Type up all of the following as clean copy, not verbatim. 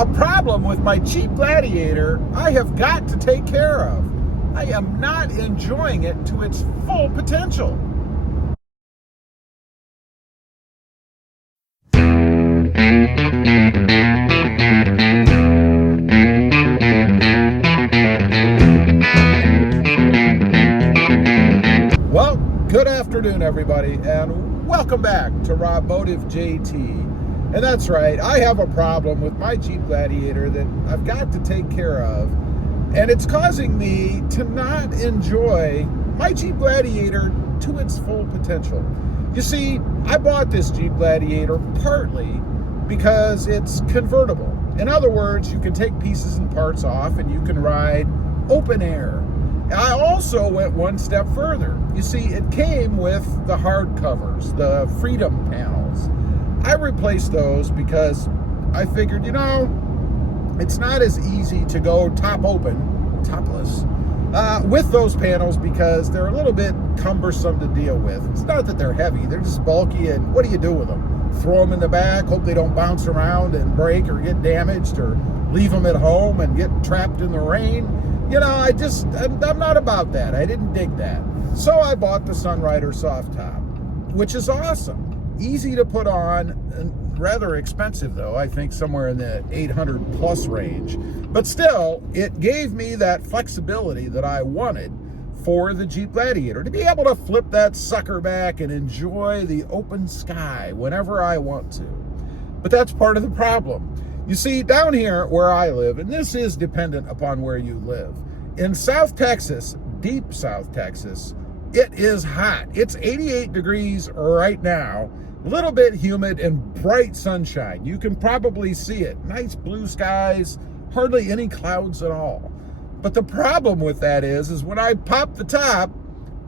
a problem with my Jeep Gladiator I have got to take care of. I am not enjoying it to its full potential. Well, good afternoon, everybody, and welcome back to Robotive JT. And that's right, I have a problem with my Jeep Gladiator that I've got to take care of, and it's causing me to not enjoy my Jeep Gladiator to its full potential. You see, I bought this Jeep Gladiator partly because it's convertible. In other words, you can take pieces and parts off and you can ride open air. I also went one step further. You see, it came with the hard covers, the Freedom panels. I replaced those because I figured, it's not as easy to go top open, topless, with those panels because they're a little bit cumbersome to deal with. It's not that they're heavy, they're just bulky, and what do you do with them? Throw them in the back, hope they don't bounce around and break or get damaged, or leave them at home and get trapped in the rain? I'm not about that. I didn't dig that. So I bought the Sunrider soft top, which is awesome. Easy to put on, and rather expensive though. I think somewhere in the 800 plus range. But still, it gave me that flexibility that I wanted for the Jeep Gladiator, to be able to flip that sucker back and enjoy the open sky whenever I want to. But that's part of the problem. You see, down here where I live, and this is dependent upon where you live, in South Texas, deep South Texas, it is hot. It's 88 degrees right now, a little bit humid and bright sunshine. You can probably see it. Nice blue skies, hardly any clouds at all. But the problem with that is when I pop the top,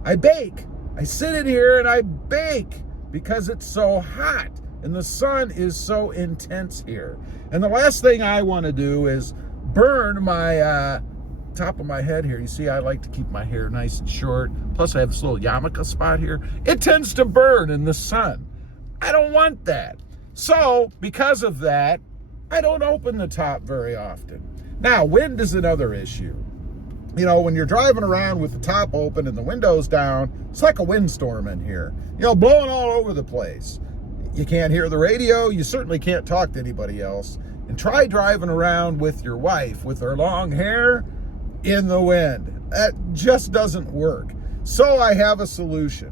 I bake. I sit in here and I bake because it's so hot and the sun is so intense here. And the last thing I want to do is burn my top of my head here. You see, I like to keep my hair nice and short. Plus I have this little yarmulke spot here. It tends to burn in the sun. I don't want that. So because of that, I don't open the top very often. Now, wind is another issue. When you're driving around with the top open and the windows down, it's like a windstorm in here, blowing all over the place. You can't hear the radio. You certainly can't talk to anybody else. And try driving around with your wife with her long hair in the wind. That just doesn't work. So I have a solution.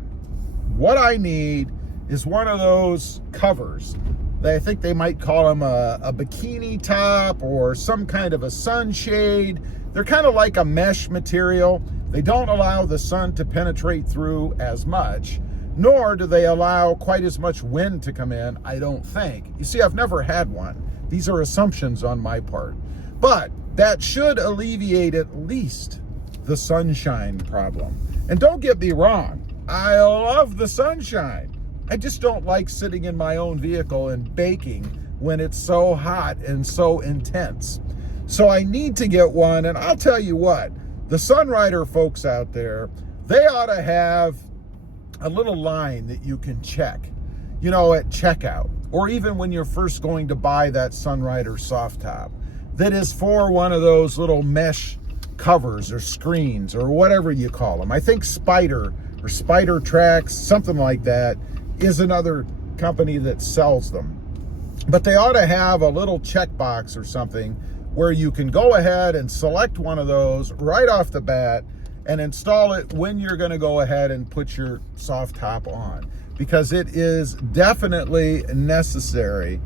What I need is one of those covers. I think they might call them a bikini top or some kind of a sunshade. They're kind of like a mesh material. They don't allow the sun to penetrate through as much, nor do they allow quite as much wind to come in, I don't think. You see, I've never had one. These are assumptions on my part. But that should alleviate at least the sunshine problem. And don't get me wrong, I love the sunshine. I just don't like sitting in my own vehicle and baking when it's so hot and so intense. So I need to get one, and I'll tell you what, the Sunrider folks out there, they ought to have a little line that you can check, at checkout, or even when you're first going to buy that Sunrider soft top, that is for one of those little mesh covers or screens or whatever you call them. I think Spider or Spider Tracks, something like that, is another company that sells them. But they ought to have a little checkbox or something where you can go ahead and select one of those right off the bat and install it when you're going to go ahead and put your soft top on, because it is definitely necessary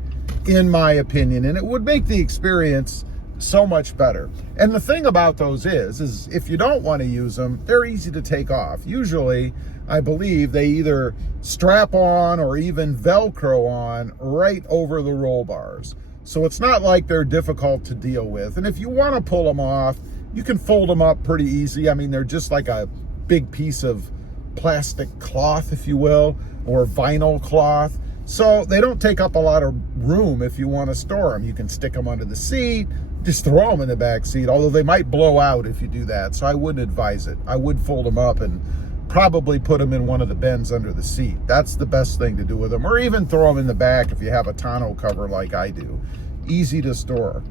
in my opinion, and it would make the experience so much better. And the thing about those is if you don't want to use them, they're easy to take off. Usually, I believe they either strap on or even Velcro on right over the roll bars. So it's not like they're difficult to deal with. And if you want to pull them off, you can fold them up pretty easy. I mean, they're just like a big piece of plastic cloth, if you will, or vinyl cloth. So they don't take up a lot of room if you want to store them. You can stick them under the seat, just throw them in the back seat, although they might blow out if you do that. So I wouldn't advise it. I would fold them up and probably put them in one of the bins under the seat. That's the best thing to do with them. Or even throw them in the back if you have a tonneau cover like I do. Easy to store.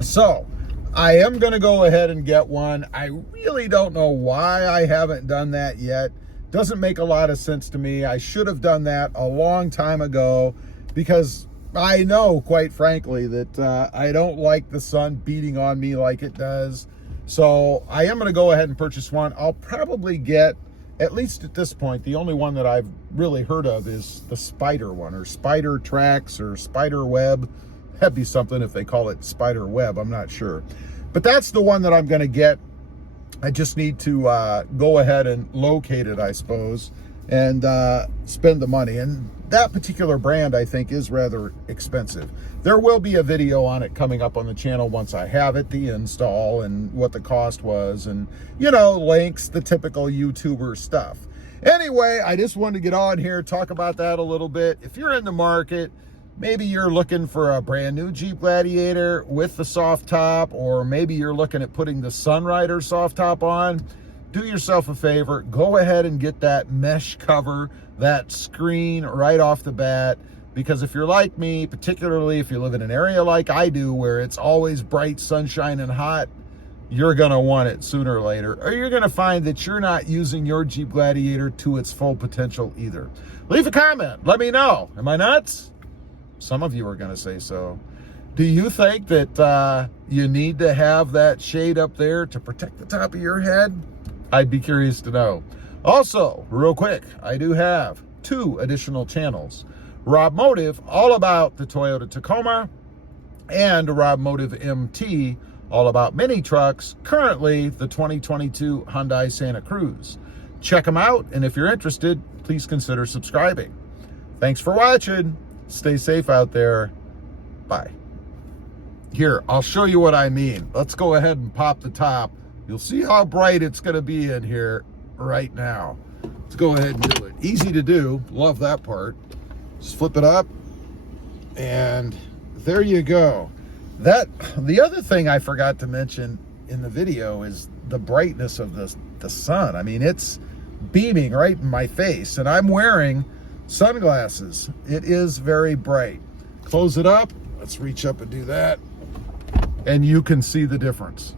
So I am going to go ahead and get one. I really don't know why I haven't done that yet. Doesn't make a lot of sense to me. I should have done that a long time ago, because I know, quite frankly, that I don't like the sun beating on me like it does. So I am going to go ahead and purchase one. I'll probably get, at least at this point, the only one that I've really heard of is the Spider one, or Spider Tracks, or Spider Web. That'd be something if they call it Spider Web, I'm not sure. But that's the one that I'm going to get. I just need to go ahead and locate it, I suppose, and spend the money. And that particular brand, I think, is rather expensive. There will be a video on it coming up on the channel once I have it, the install and what the cost was, and, you know, links, the typical YouTuber stuff. Anyway, I just wanted to get on here, talk about that a little bit. If you're in the market, maybe you're looking for a brand new Jeep Gladiator with the soft top, or maybe you're looking at putting the Sunrider soft top on, do yourself a favor, go ahead and get that mesh cover, that screen right off the bat. Because if you're like me, particularly if you live in an area like I do, where it's always bright sunshine and hot, you're gonna want it sooner or later, or you're gonna find that you're not using your Jeep Gladiator to its full potential either. Leave a comment, let me know. Am I nuts? Some of you are going to say so. Do you think that you need to have that shade up there to protect the top of your head? I'd be curious to know. Also, real quick, I do have 2 additional channels. Rob Motive, all about the Toyota Tacoma, and Rob Motive MT, all about mini trucks, currently the 2022 Hyundai Santa Cruz. Check them out, and if you're interested, please consider subscribing. Thanks for watching. Stay safe out there. Bye. Here, I'll show you what I mean. Let's go ahead and pop the top. You'll see how bright it's going to be in here right now. Let's go ahead and do it. Easy to do. Love that part. Just flip it up, and there you go. The other thing I forgot to mention in the video is the brightness of the sun. I mean, it's beaming right in my face, and I'm wearing sunglasses. It is very bright. Close it up. Let's reach up and do that, and you can see the difference.